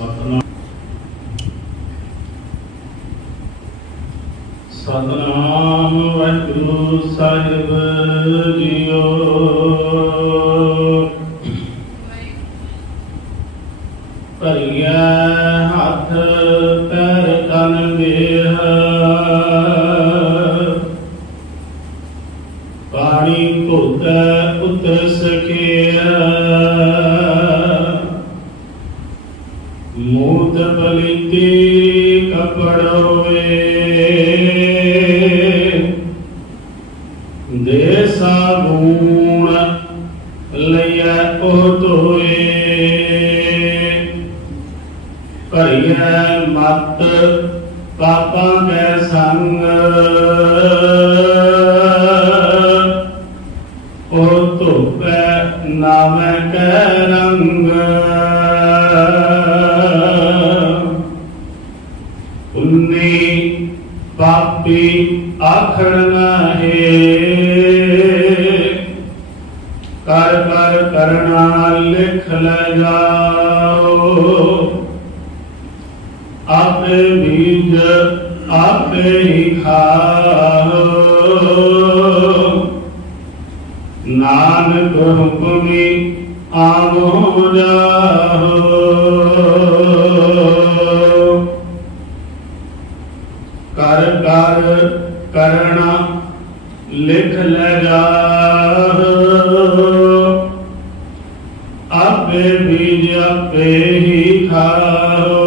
सतनाम सतनाम वाहिगुरु साहिब जीओ। भरिया हाथ पैर तन देह पानी धोत उतर सके मूत पलिती कपड़ोवे दे साबून लिया ओ धोए भरिया मत पापा के संग ओ धुप नाम के रंग उन्नी पापी आखड़ है कर कर करना लिख ले जाओ आपे बीज आपे ही खाओ नानक हुक्मी आवो जाओ कर कर करना लिख ले जाओ आपे बीज आपे ही खाओ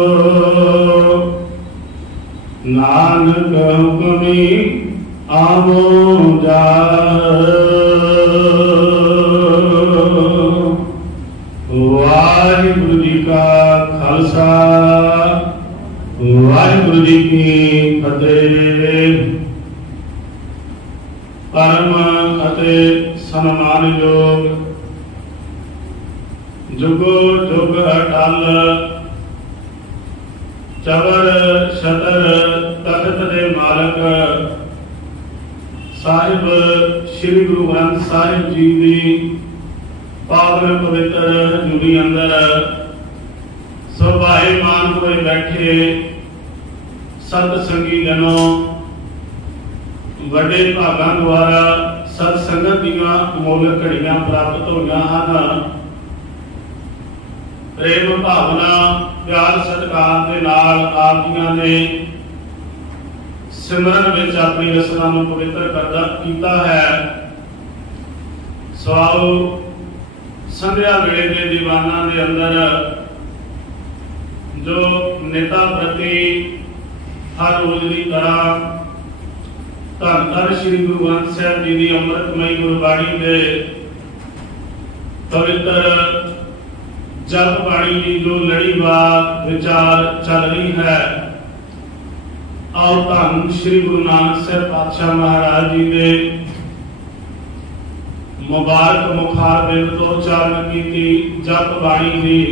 नानक हुक्मी आवो जाओ। वाहिगुरु जी का खालसा वाहिगुरु जी की फतेह। परम अते सन्मानयोग जुगो जुग अटल चवर शतर तख्त दे मालक साहिब श्री गुरु ग्रंथ साहिब जी की पावन पवित्र हजूरी अंदर सुभाएमान होए बैठे सतसंगी जनों बड़े भागां द्वारा सतसंगत दीआं अमोलक घड़ियां प्राप्त होईयां हन। प्रेम भावना प्यार सत्कार के नाल आप जियां ने सिमरन विच अपनी रसना नूं पवित्र करदा कीता है। स्वाओ संध्या वेले के दीवाना के अंदर जो नेता प्रति हर रोज की तरह धन धन श्री गुरु ग्रंथ साहिब जी की अमृतमयी गुरबाणी के पवित्र जप बाणी की जो लड़ीवार विचार चल रही है और धन श्री गुरु नानक साहिब पातशाह महाराज जी के मुबारक मुखार बिंद तो उच्चारण की जप बाणी की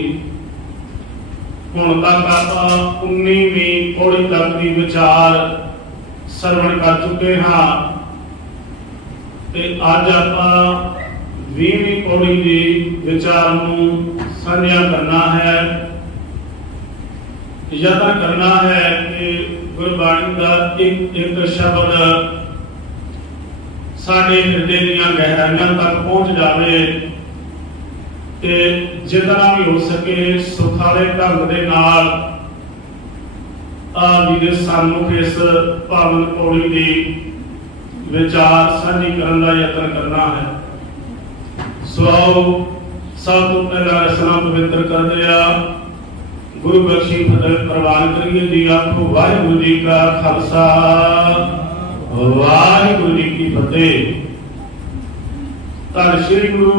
हुण तक आप 19वीं पौड़ी तक की विचार सरवण कर चुके हाँ ते अज आप 20वीं पौड़ी की विचार नूं साझा करना है। यत्न करना है कि गुरबाणी का एक एक शब्द साडे हृदय दीआं गहराइयां तक पहुंच जावे ते जितना भी हो सके सुखाले ढंग दे नाल आप जी दे सामूह इस पावन पौड़ी की विचार साझी करने का यत्न करना है। स्वाओ सब तो पहला रसना पवित्र कर दिया गुरु बख्शी फतेह प्रवान करिए जी। आपको वाहिगुरु जी का खालसा वाहिगुरु जी की फतेह। धन श्री गुरु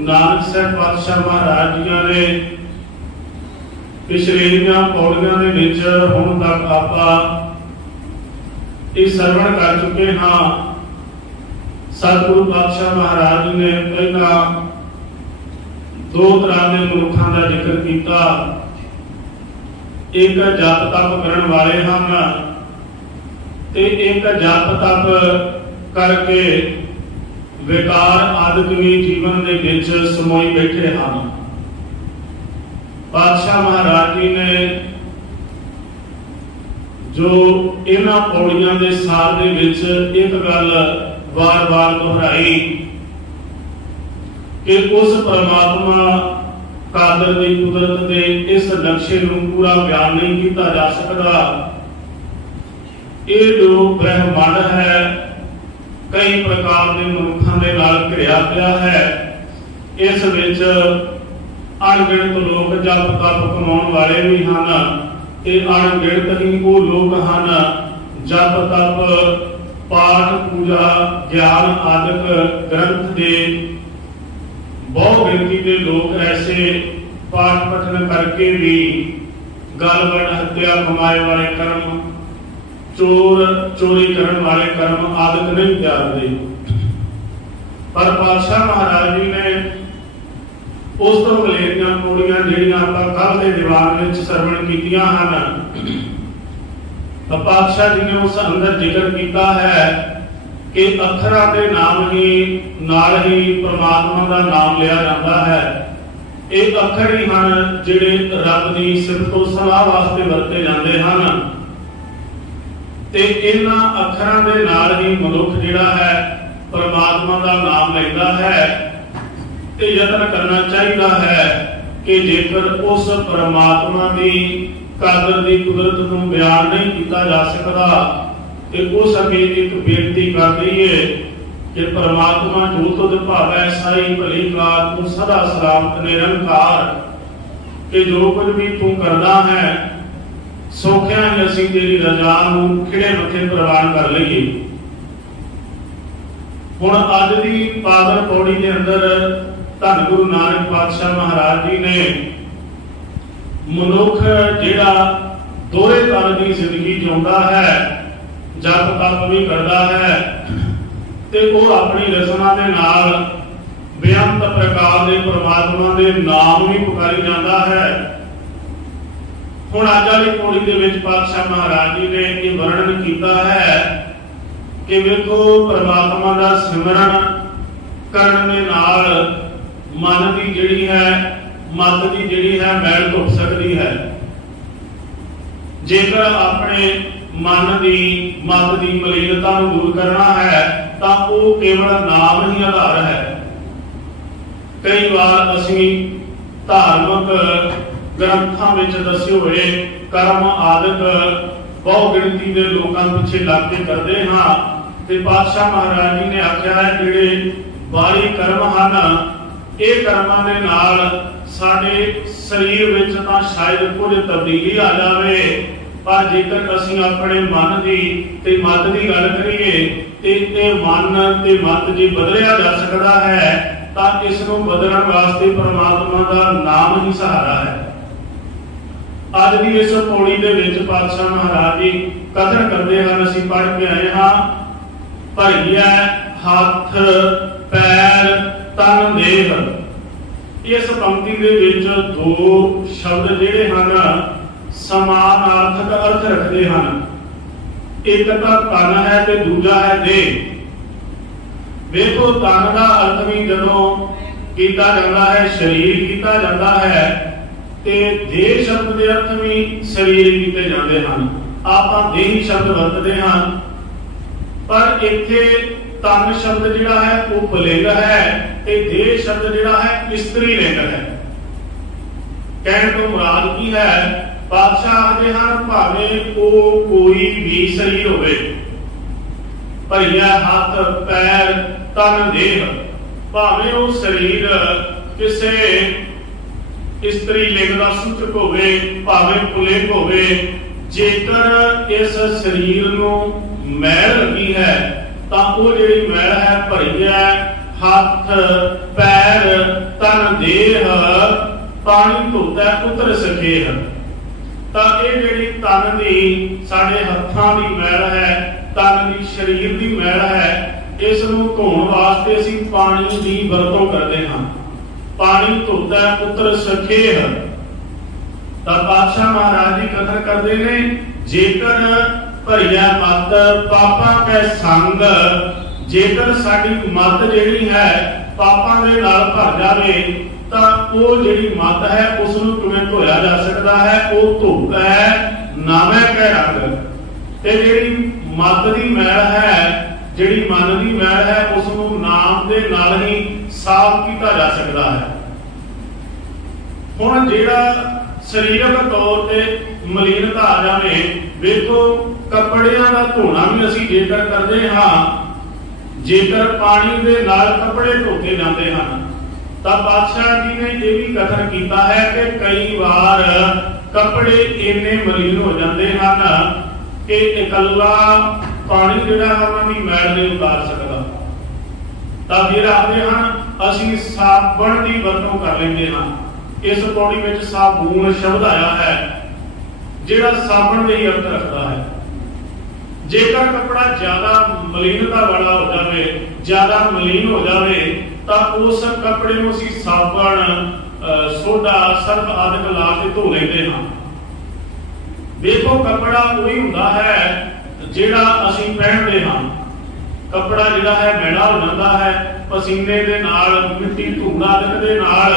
नानक साहिब पातशाह महाराज जी ने पिछलियां पौड़ियां दे विच हुण तक आपां इह सरवण कर चुके हाँ। सतगुरु पातशाह महाराज जी ने पहला दो तरह के मनुखों का जिक्र किया। एक जप तप करने वाले हैं ते एक जप तप करके विकार आदमी जीवन के विच समोई बैठे हैं। पातशाह महाराज जी ने जो इन्हां पौड़ियां दे सार दे विच एक गल बार-बार दोहराई कि उस परमात्मा कादर दी कुदरत दे इस नक्शे नूं पूरा बयान नहीं किया जा सकता। ये जो ब्रह्मांड है कई प्रकार के मनुखों के नाल घिरिया पिया है। इस विच अणगिणत लोग जप तप कमाउण वाले भी हैं ते अणगिणत ही वो लोग हैं जप तप पाठ पूजा ज्ञान आदि ग्रंथ के बहु गिनती के लोग ऐसे पाठ पठन करके भी गलबन हत्या कमाए वाले कर्म चोर चोरी करने वाले कर्म आदि नहीं त्यागते। पर पातशाह महाराज जी ने उस तो वलेरियां पौड़ियां जिहड़ियां आपां कल दे दीवान विच सरवण कीतियां हन, तो पातशाह जी ने उस अंदर जिक्र किया है कि अखरां दे नाम ही नाल ही परमात्मा का नाम लिया जाता है। ये अखर ही हैं जिहड़े रब की सिफतो सलाह वास्ते वरते जाते हैं ते इन्हां अखरां दे नाल ही मनुख जिहड़ा है परमात्मा का नाम लैंदा है ते यतन करना चाहिए है कि जेकर उस परमात्मा की कादर की कुदरत को बयान नहीं किया जा सकता तो उस अगे एक बेनती कर रही है कि परमात्मा जो तुझ भावै साई भली कार तू सदा सलामत निरंकार कि जो कुछ भी तू करना है सौखिया ही असीं तेरी रजा नूं खिड़े मथे प्रवान कर लईए। हुण अज दी पावन पौड़ी के अंदर धन गुरु नानक पातशाह महाराज जी ने मनुख जिहड़ा दोहरे तन की जिंदगी जिउंदा है जप तप भी करता है ते वो अपनी रसना के नाल बेअंत प्रकार के परमात्मा के नाम भी पुकारी जाता है। हुण अज वाली पौड़ी दे विच पातशाह महाराज जी ने ये वर्णन किया है कि वेखो परमात्मा का सिमरन करने के नाल मन की जिहड़ी है मत की जिहड़ी है मैल धुप सकती है। जेकर अपने मन की मत की मलीनता दूर करना है तो वो केवल नाम ही आधार है। कई बार असीं धार्मिक ग्रंथों में दसे हुए कर्म आदि बहु गिनती के लोगों पिछे लग के करते हाँ ते पातशाह महाराज जी ने आख्या है जिहड़े बाहरी कर्म हैं ये कर्मां दे नाल साडे शरीर विच तां शायद कुछ तब्दीली आ जाए पर जेकर असीं अपने मन की ते मत की गल करिए ते मन ते मत जी बदलिया जा सकता है तां इस नूं बदलण वास्ते परमात्मा का नाम ही सहारा है। अज भी इस पौड़ी दे विच पातशाह महाराज जी कथन करते हैं असीं पढ़ के आए हाँ भरिया हथ पैर तन देह। इस पंक्ति दे विच दो शब्द जिहड़े हन समानार्थक अर्थ रखते हैं। एक तां तन है ते दूजा है देह। देखो तन का अर्थ भी जदों किया जाता है शरीर किया जाता है ते देह शब्द के अर्थ भी शरीर किए जाते हैं। आपां देही शब्द वरतते हैं पर इत्थे तन शब्द जिहड़ा है वो पुलिंग है ते देह शब्द जिहड़ा है स्त्रीलिंग है। कहने तो मुराद की है पातशाह आखदे हन भावें वो कोई भी शरीर होवे भरिया हथ पैर तन देह भावें वो शरीर किसे स्त्री लिंग का सूचक होवे भावें पुलिंग होवे जेकर इस शरीर नूं मैल लगी है तां वो जिहड़ी मैल है भरी है हथ पैर तन देह पानी धोता उतर सके है तां ये जिहड़ी तन दी साडे हत्थां दी मैल है तन दी शरीर दी मैल है इस नूं धोण वास्ते असीं पानी दी वरतों करदे हां। पानी धोता उतर सके है तां पातशाह महाराज जी कथन करते ने जेकर भरिया मत पापां कै संग जेकर साडी मत जिहड़ी है पापां दे नाल भर जावे तां वो जिहड़ी मत है उस नूं किवें धोया जा सकदा है। वो धुप है नामे कै रंग ते जिहड़ी मत दी मैल है, जिहड़ी मन दी मैल है, उसनूं नाम दे नाल ही साफ किया जा सकता है। हुण जिहड़ा सरीरक तौर ते मलीनता आ जावे, देखो कपड़ियां दा धोना भी असीं जेकर करदे हां, जेकर पानी दे नाल कपड़े धोते जाते हैं, तब बादशाह जी ने यह भी कथन किया है कि कई बार कपड़े इन्ने मलीन हो जाते हैं कि इकल्ला पानी जिहड़ा उन्हां दी मैल नहीं उतार सकता। तब ये आखदे हैं असीं साबण की वरतों कर लेंगे हाँ। इस पौड़ी में साबून शब्द आया है जिहड़ा साबण का ही अर्थ रखता है। जेकर कपड़ा ज्यादा मलीनता वाला हो जाए, ज्यादा मलीन हो जाए, तो उस कपड़े को असीं साबण, सोडा, सर्फ आदि ला के धो लेंदे हां। देखो कपड़ा वही हुंदा है जिहड़ा असीं पहनदे हां। कपड़ा जिहड़ा है मैला हो जाता है पसीने दे नाल, मिट्टी धूड़ आदि दे नाल,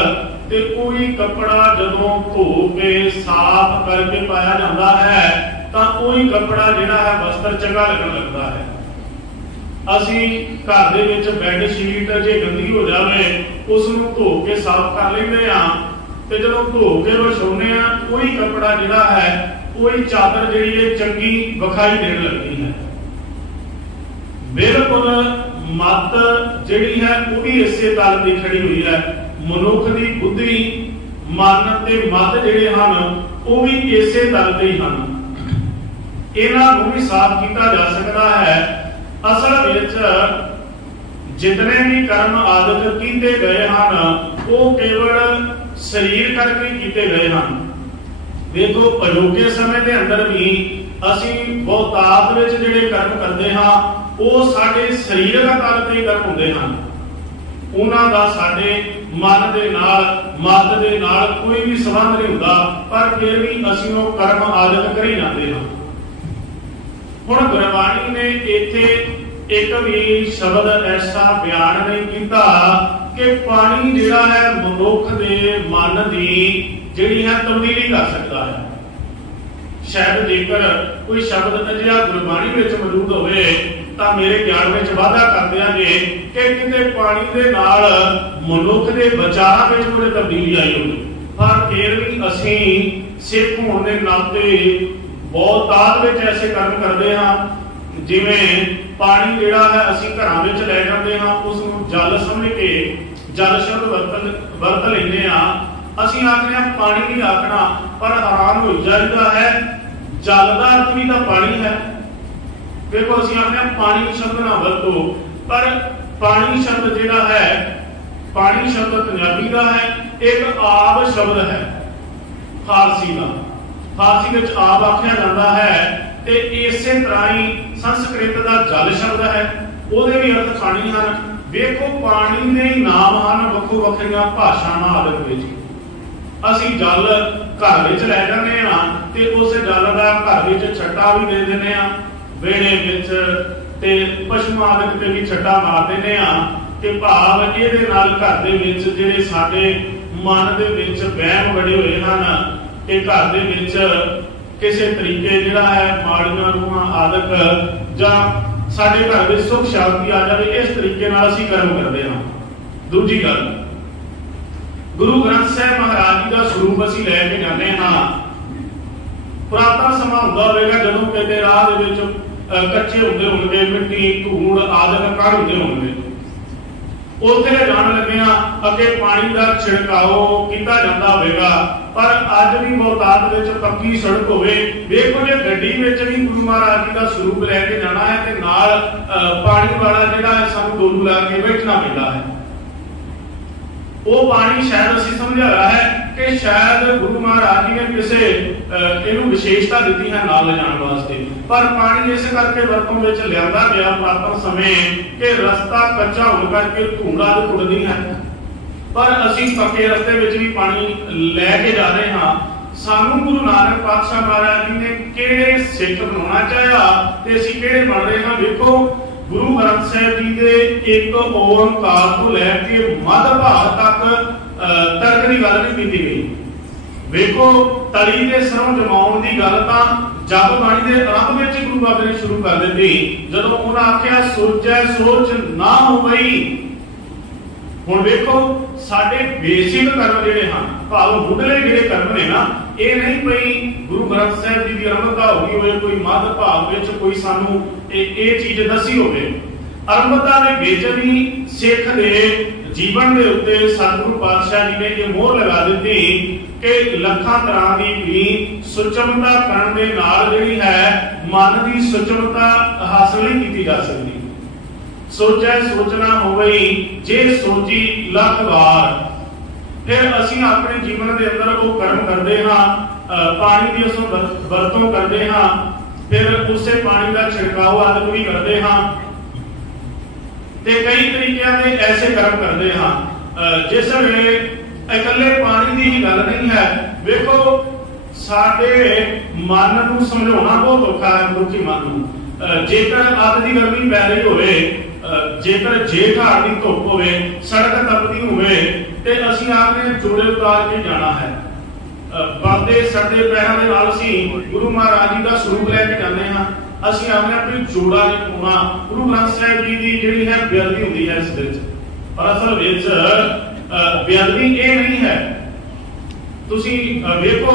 ते कोई कपड़ा जदों धो के साफ करके पाया जाता है तो कोई कपड़ा जिहड़ा है वस्त्र चंगा लगन लगता है। असीं घर दे विच बैडशीट जे गंदी हो जाए उसनूं धो के साफ कर लैंदे आ, ते जदों धो के विछाउने आ कोई कपड़ा जिहड़ा है, कोई चादर जिहड़ी है चंगी विखाई देण लगदी है। बिल्कुल मत जिहड़ी है वो भी इसे तल दी खड़ी हुई है। मनुख दी बुद्धि, मन ते मत जिहड़े हन वो भी इसे तल ते ही हन। इन्हां नूं भी साफ किया जा सकता है। असल विच जितने भी कर्म आदत कीते गए हैं वो केवल शरीर करके कीते गए हैं। देखो अजोके समय के अंदर भी असीं बहुतात विच जिहड़े कर्म करते हाँ वो साडे सरीरक तल ते कर्म हुंदे हन। उन्हां दा साडे मन दे नाल, मत दे नाल कोई भी संबंध नहीं हुंदा, पर फिर भी असीं वो कर्म आदत करी जाते हां। हुण गुरबाणी ने इत्थे एक भी शब्द ऐसा बयान नहीं किया कि पानी जिहड़ा है मनुख दे मन दी जिहड़ी है तब्दीली कर सकता है। शायद जेकर कोई शब्द अजिहा गुरबाणी विच मौजूद होवे तां मेरे ज्ञान विच वाधा करदे हां जे कि किते पानी दे नाल मनुख दे विचारां विच कोई तब्दीली आई होवे। पर फिर भी असीं सिख होण दे नाते बहुतात विच ऐसे कर्म करदे हां, जिवें पानी जिहड़ा है असीं घरां विच लै जांदे हां, उस नूं जल समझ के जल शब्द वरत लैंदे हां। असीं आखदे हां पानी नहीं आखना, पर हैरान हो जाईदा है जल दा अर्थ भी तां पानी है। देखो असीं आखदे हां पानी शब्द ना वरतो, पर पानी शब्द जिहड़ा है, पानी शब्द पंजाबी का है, एक आब शब्द है फारसी का। फारसी विच आब आख्या जाता है ते इसे तरह ही संस्कृत का जल शब्द है, ਉਹਦੇ भी अर्थ खानी हैं। देखो पानी के नाम हैं वक्खो वक्खरियां भाषावां आदि विच। असीं जल घर विच लै जांदे हां ते उस जल का घर विच छट्टा भी दे दिंदे हां, वेड़े विच ते पशुआं आदि ते भी छट्टा मार दिंदे हां ते भाव इहदे नाल घर दे विच जिहड़े साडे मन दे विच वहम बड़े होए हन कि घर दे विच किसी तरीके जिहड़ा है माड़ियां रूहां आदक जां साडे घर विच सुख शांति आ जाए, इस तरीके नाल असीं कर्म करदे हां। दूजी गल, गुरु ग्रंथ साहिब महाराज जी का स्वरूप असीं लै के जांदे हां। पुरातन समा हुंदा होवेगा जदों किते राह दे विच कच्चे हुंदे होणगे, मिट्टी धूड़ आदि कण हुंदे होणगे, उत्थे जाण लगे अगे पानी का छिड़काओ किया जाता होगा। पर अज भी बहुतात विच पक्की सड़क होवे, देखो जे गड्डी विच भी गुरु महाराज जी का स्वरूप लैके जाना है ते नाल पानी वाला जिहड़ा है सानूं डोलू ला के बैठना पैंदा है। वो पानी शायद असीं समझाया है कि शायद गुरु महाराज जी ने किसी इहनूं विशेषता दी है नाल ले जाण वास्ते, पर पानी इस करके वरतों विच लिआंदा गया पुरातन समय कि रस्ता कच्चा होण करके धूड़ा उड़दी है। पर असीं पक्के रस्ते विच भी पानी लैके जा रहे हां। सानूं गुरु नानक पातशाह महाराज जी ने किहड़े सिख बनाउणा चाहिया ते असीं किहड़े बन रहे हां। देखो गुरु ग्रंथ साहिब जी के एक ओंकार तो लैके मध भाग तक तर्क की गल नहीं की गई। देखो तली ते सरों जमाउण दी गल तां जप बाणी दे आरंभ विच गुरु बाबे ने शुरू कर दित्ती। जदों उन्हां आख्या सोचै सोच ना होवई। हुण देखो साडे बेसिक कर्म जिहड़े हन भाव मुढले जिहड़े कर्म ने ना ਇਹ नहीं पई गुरु ग्रंथ साहिब जी की आरंभता हो गई होवे कोई मध भाग विच कोई सानू ਇਹ चीज दसी होवे। आरंभता दे विच भी सिख दे जीवन दे उत्ते सतगुरु पातशाह जी ने ये मोहर लगा दित्ती कि लखां तरह दी भी सुचमता करन दे नाल जिहड़ी है मन दी सुचमता हासिल नहीं कीती जा सकदी। सोचै सोचना होवई जे सोची लख वार। फिर असीं अपने जीवन के अंदर वो कर्म करते हाँ पानी की उसों वरतों करते हाँ फिर उसे पानी का छिड़काव आदि भी करते हाँ ते कई तरीकों के ऐसे कर्म करते हाँ जिस वे इकल्ले पानी की ही गल नहीं है। देखो साडे मन नूं समझाउणा बहुत औखा है मनुखी मन नूं। जेकर अग की गर्मी पै रही होवे जेकर जेठ हाड़ की धुप होवे सड़क तपदी होवे ते असीं आपने जोड़े उतार के जाना है। बलदे सड़दे पैरां दे नाल असीं गुरु महाराज जी का स्वरूप लैके जाने हाँ। असीं आपने अपनी जोड़ा नहीं पाउणा। गुरु ग्रंथ साहिब जी की जिहड़ी है बेअदबी हुंदी है इस विच पर असल विच बेअदबी ये नहीं है। तुसीं देखो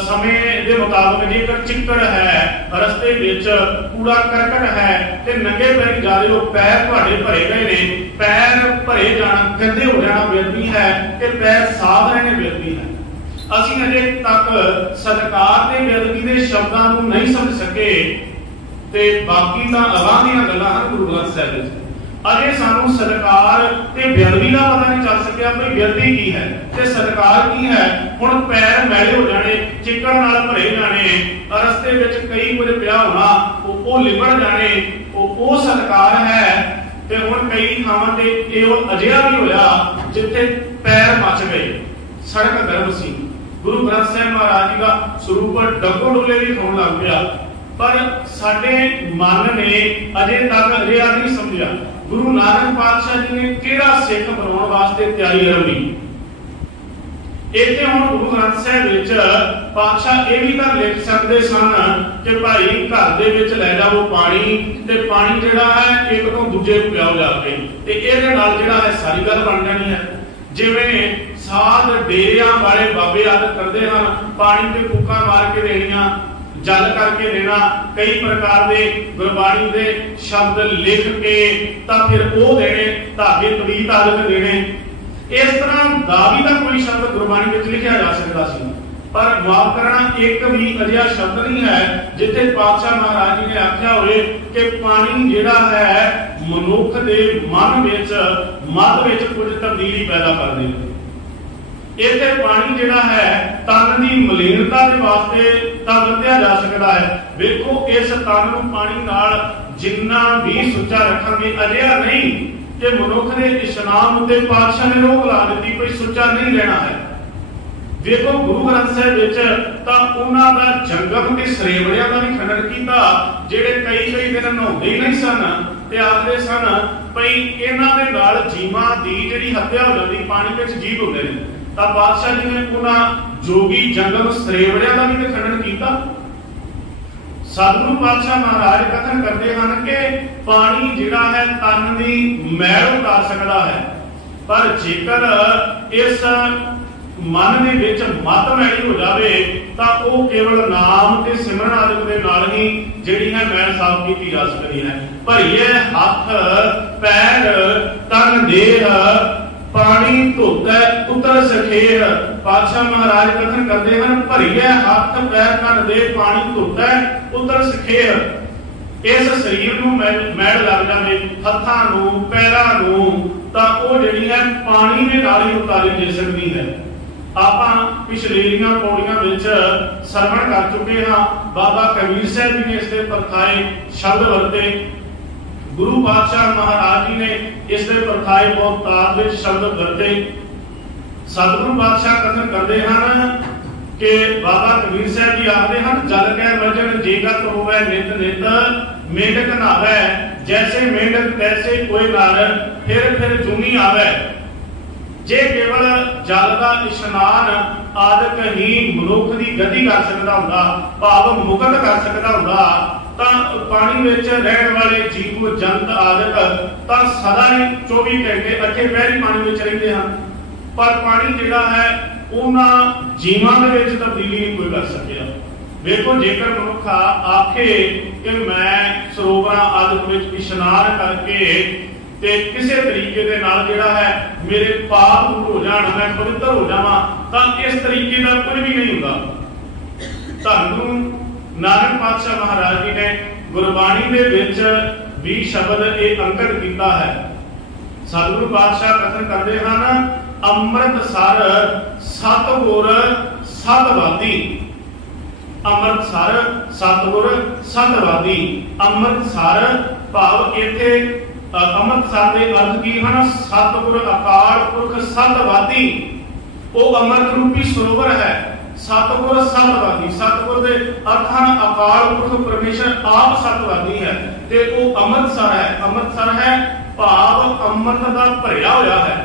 समय के मुताबिक जेकर चिक्कड़ है रस्ते विच कूड़ा करकट है ते नंगे पैर जा रहे हो पैर तुहाडे भरे गए ने पैर भरे जाना गंदे हो जाना बेअदबी है कि पैर साफ रहने बेअदबी है। असीं अजे तक सत्कार ते बेअदबी दे शब्दां नूं नहीं समझ सके ते बाकी तां अगां दीयां गल्लां हन गुरु ग्रंथ साहिब विच। अजे सानू सत्कार ते बेअदबी का पता नहीं चल सकिया भाई बेअदबी की है ते सत्कार की है। हुण पैर मैले हो जाने चिक्कड़ नाल भरे जाने रस्ते विच कई कुछ पिया होना वो लिबड़ जाने वो सत्कार है। ते हुण कई थावां ते इह अजिहा भी होया जिथे पैर मच गए सड़क गर्म सी। गुरु ग्रंथ साहिब महाराज जी का स्वरूप डगो डुले भी खाण लग पिया पर साडे मन ने अजे तक अजिहा नहीं समझिया। गुरु नानक पातशाह जी ने केड़ा सिख बनाउण वास्ते तैयारी करनी। इत्थे हुण गुरु ग्रंथ साहिब विच पातशाह ये भी तां लिख सकदे सन कि भाई घर दे विच लै जाओ पानी ते पानी जिहड़ा है एक तो दूजे नूं पिआओ जाके ते इहदे नाल जिहड़ा है सारी गल बन जानी है। जिवें साध डेरियां वाले बाबे आदत करदे हन पानी ते फूकां मार के देणियां जल करके देना कई प्रकार के गुरबाणी के शब्द लिख के फिर वो देने धागे तवीत आदत देने। इस तरह का भी तो कोई शब्द गुरबाणी में लिखा जा सकता सी पर माफ करना एक भी अजिहा शब्द नहीं है जिथे पातशाह महाराज जी ने आख्या होए कि पानी जिहड़ा है मनुख के मन विच मत विच कुछ तब्दीली पैदा कर दे। इत्थे पानी जिहड़ा है तन की मलीनता के वास्ते तां वरतिया जा सकता है। देखो इस तन नूं पानी नाल जिन्ना भी सुच्चा रखांगे अजिहा नहीं कि मनुख के इशनान उत्ते पातशाह ने रोक ला दी कोई सुच्चा नहीं रहना है। देखो गुरु ग्रंथ साहिब विच तां उन्हां दा जंगम ते सरेवड़ियां दा भी खंडन कीता जिहड़े कई दिन नहाउंदे ही नहीं सन ते आखदे सन भई इन्हां दे नाल जीवां दी जिहड़ी हत्या हो जांदी पानी विच जीव हुंदे ने तां पातशाह जी ने उन्हां जोगी जंगम सरेवड़ियां दा भी खंडन कीता। सतगुरु पातशाह महाराज कथन करते हैं कि पानी जिहड़ा है तन दी मैल उतार सकता है पर जेकर इस मन दे विच मत मैली हो जाए तो वह केवल नाम ते सिमरन आदि दे नाल ही जिहड़ी है मैल साफ की जा सकती है। भरीए हथ पैर तन देह पानी धोता उतर सखेर। पातशाह महाराज कथन करते हैं भरीए हथ पैर तन देह पानी धोता उतर सखेर। इस शरीर नूं मैल लग जाए हत्थां नूं पैरां नूं तां ओह जिहड़ी है पानी दे नाल ही उतारी जा सकती है। आपां पिछलेरियां पौड़ियां विच सरवण कर चुके हाँ। बाबा कबीर साहब जी ने इसके परखाए शब्द वरते गुरु पातशाह महाराज जी ने इसके परखाए बहुत तार विच शब्द वरते। सतगुरु पातशाह कथन करते हैं कि बाबा कबीर साहब जी आखते हैं जल कै वजन जेगत होवे नित नित मेंढक नहावे जैसे मेंढक तैसे कोई नर फिर जूनी आवे। जे केवल जल का इशनान आदक ही मनुख की गति कर सकता हुंदा, भाव मुक्त कर सकता हुंदा, तां पानी विच रहण वाले जीव जंत आदक तां सदा ही 24 घंटे अठे पहरी पानी विच रहिंदे हन। पर पानी जिहड़ा है उन्हां जीवां दे विच तब्दीली नहीं कोई कर सकिया। देखो जेकर मनुख आखे कि मैं सरोवरां आदि विच इशनान करके ते किसी तरीके दे नाल जिहड़ा है मेरे पाप दूर हो जाण, मैं पवित्र हो जावां, तां इस तरीके दा कुछ भी नहीं हुंदा। धन्नू नानक पातशाह महाराज जी ने गुरबाणी दे विच भी शब्द एक अंकित किया है। सतगुरु पातशाह कथन करते हैं, अमृतसर सतगुर सतवादी, अमृतसर सतगुर सतवादी। अमृतसर भाव इत्थे अमृतसर के अर्थ की है, सतगुर अकाल पुरख सतवादी, वो अमृत रूपी सरोवर है। सतगुर सतवादी, सतगुर के अर्थ है अकाल पुरख परमेश्वर आप सतवादी है, ते वो अमृतसर है। अमृतसर है भाव अमृत का भरिया होया है।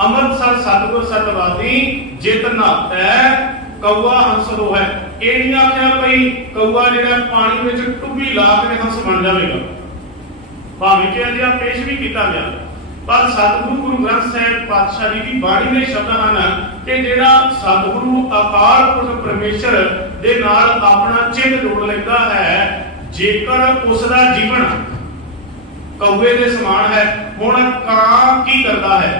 अमृतसर सतगुर सतवादी जित नहाता कौआ हंस हो है। ये नहीं आख्या भाई कौआ जिहड़ा पानी में टुब्बी ला के हंस बन जाएगा, भावें कि अजिहा पेश भी किया गया। पर सतगुरु गुरु ग्रंथ साहिब पातशाह जी की बाणी में शब्द हैं कि जिहड़ा सतगुरु अकाल पुरख परमेश्वर दे नाल अपना चित जोड़ लेता है, जेकर उसका जीवन कौए के समान है। हुण कां की करता है,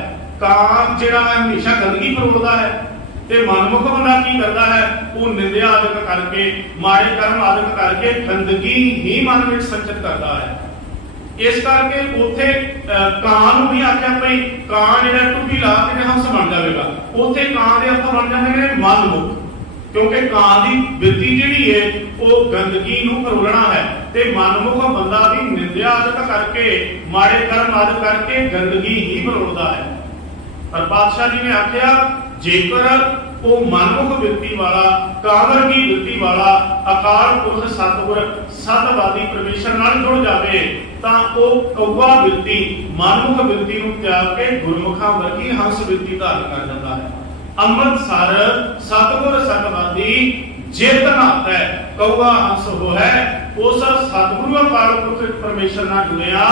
कां जिहड़ा हमेशा गंदगी फरोलदा है, ते मनमुख बंदा की करता है, वो निंदिया आदि करके माड़े कर्म आदि करके गंदगी ही मन में संचित करता है। इस करके उथे कां नूं भी आख्या भाई कां जिहड़ा टुब्बी ला के हंस बन जाएगा, उथे कां दे अर्थ बन जांदे ने मनमुख, क्योंकि कां दी बिरती जिहड़ी है वो गंदगी नूं फरोलना है, ते मनमुख बंदा भी निंदिया आदि करके माड़े कर्म आदि करके गंदगी ही फरोलदा है। पर पातशाह जी ने आख्या जेकर वो मनमुख बिरती वाला कांवर की बिरती वाला अकाल पुरख सतगुर सतवादी परमेश्वर नाल जुड़ जाए तां वो कौआ बिरती मनमुख बिरती नूं त्याग के गुरमुखां वर्गी हंस बिरती धारण कर जाता है। अमृतसर सतगुर सतवादी जित नहाता है कौआ हंस हो है। उस सतगुरु अकाल पुरख परमेश्वर नाल जुड़िया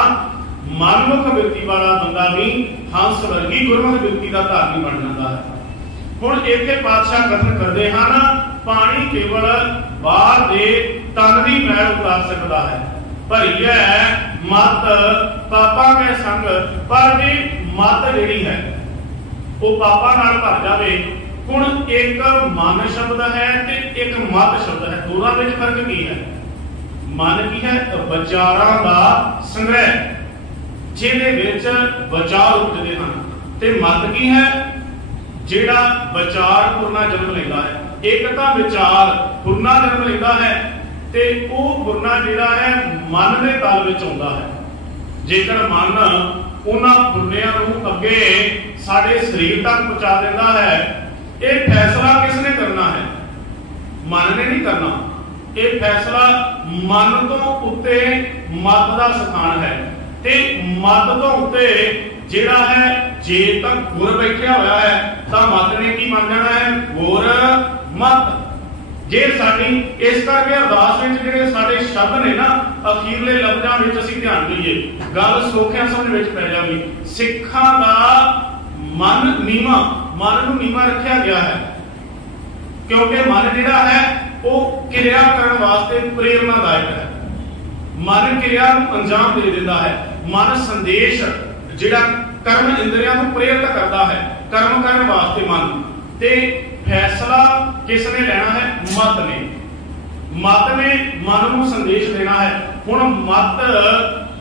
मनमुख बिरती वाला बंदा भी हंस वर्गी गुरमुख बिरती का धारनी बन जाता है। हुण इत्थे पातशाह कथन करते हैं, पानी केवल बाहर दे तन दी मैल उतार सकता है, भरी है मत पापा के संग। पर जी मत जिहड़ी है वो पापा नाल भर जावे। हुण एक मन शब्द है ते एक मत शब्द है, दोनों में फर्क की है? मन की है विचारां दा संग्रह, जिहदे विच विचार उपजदे हन, ते मत की है जिहड़ा विचार पुरना जन्म लेंदा है। एक तां विचार पुरना जन्म लेंदा है ते वो पुरना जिहड़ा है मन दे तल विच आउंदा है। जेकर मन उन्हां पुरनियां नूं अगे साडे शरीर तक पहुंचा दिंदा है, ये फैसला किसने करना है? मन ने नहीं करना। ये फैसला मन तो उत्ते मत दा स्थान है, ते मत तो उत्ते जिहड़ा है जे तक गुर बैठा होया है तां मत ने की बन जाना है? गुर मत। जे साडी इस करके अरदास विच जिहड़े साडे शब्द ने ना अखीरले लफ्ज़ां विच असीं ध्यान दईए, गल सौखियां समझ विच पै जावी। सिखां दा मन नीवा, मन नूं नीवा रखिया गया है, क्योंकि मन जिहड़ा है वो क्रिया करन वास्ते प्रेरणादायक है। मन क्रिया नूं अंजाम दे दिंदा है। मन संदेश जिहड़ा कर्म इंद्रियां नूं प्रेरित करता है कर्म करन वास्ते। मन ते फैसला किसने लेना है? मत ने। मत ने मन नूं संदेश देना है। हुण मत